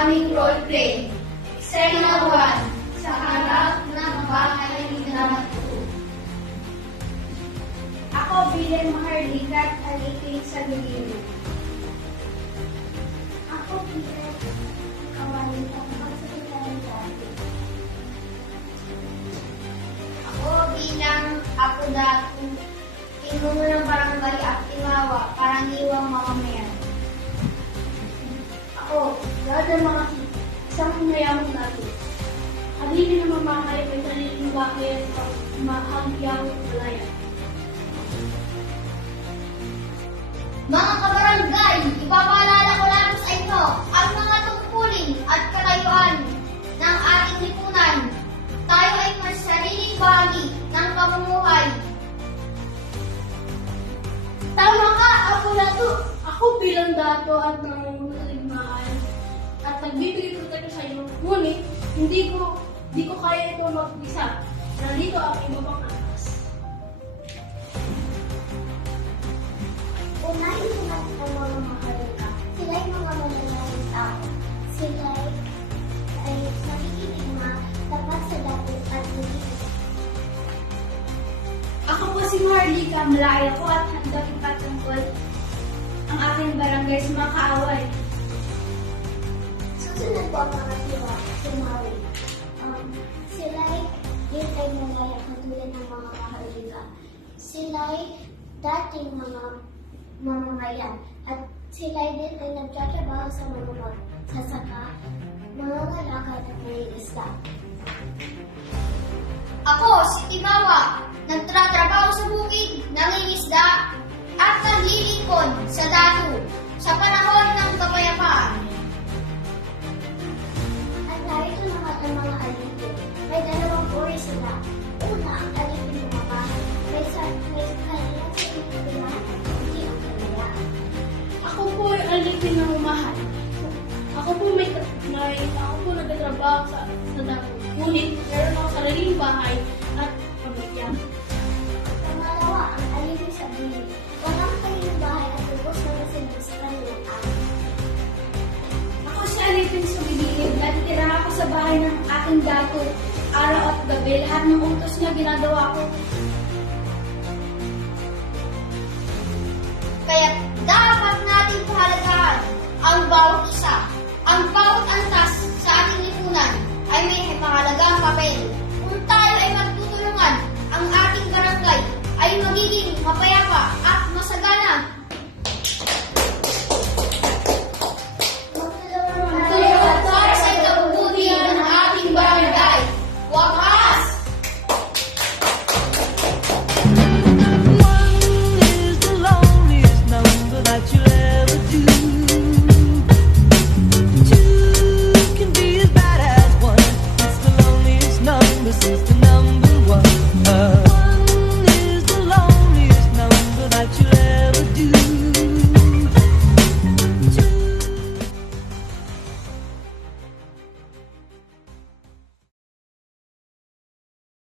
aming roleplay. Eksena 1. Sa harap ng bahay ni Namatu. Ako bilang maharlikat alipin sa bibili. Ako bilang kawalan ang magsasabi dati. Ako bilang ako dati, pinuno ng barangay at timawa para iwang mamamayan. Ako, ng mga isang mayamang dati. Halili na mamahay may sariling bahay at mahagyang malaya. Mga kabarangay, ipapaalala ko lang sa inyo ang mga tungkulin at kalayuan ng ating lipunan. Tayo ay mas sariling bahagi ng pamumuhay. Tama ka, ako na to. Ako bilang dato at nangunguligmaan nagbibigay protekta sa iyo. Ngunit, hindi ko, hindi ko kaya ito mag-isa. Nandito ang iba pang anas. Unahin ko natin ang mga maharika. Sila ay mga mananaling tao. Sila ay, ay nakikinig na tapat sa dati at hindi Ako po si Marlika, malaki ako at handa ipatungkol ang aking barangay sa mga kaaway. Susunod po ang mga tiwa, tumawi. Um, sila ay yun ay malaya katulad ng mga maharika. Sila ay dating mga mamamayan at sila ay din ay nagtatrabaho sa mga sasaka, mga kalakad at mga isda. Ako, si Timawa, nagtatrabaho sa bukid, nangingisda, at naglilingkod sa datu sa panahon sila. Una, ang alipin ng mamahan. May sa may kanilang sa hindi ang kalayaan. Ako po ay alipin na umahal. Ako po may, may ako po nagtatrabaho sa, sa dako. Ngunit, meron ako sariling bahay at pamilya. Pangalawa, ang alipin sa bili. Walang kanilang bahay at lubos na masinod sa kanilang ama. Ako si Alipin sa Bibilib. Natitira ako sa bahay ng aking dato. Araw at gabi, lahat ng utos na ginagawa ko. Kaya dapat natin pahalagahan ang bawat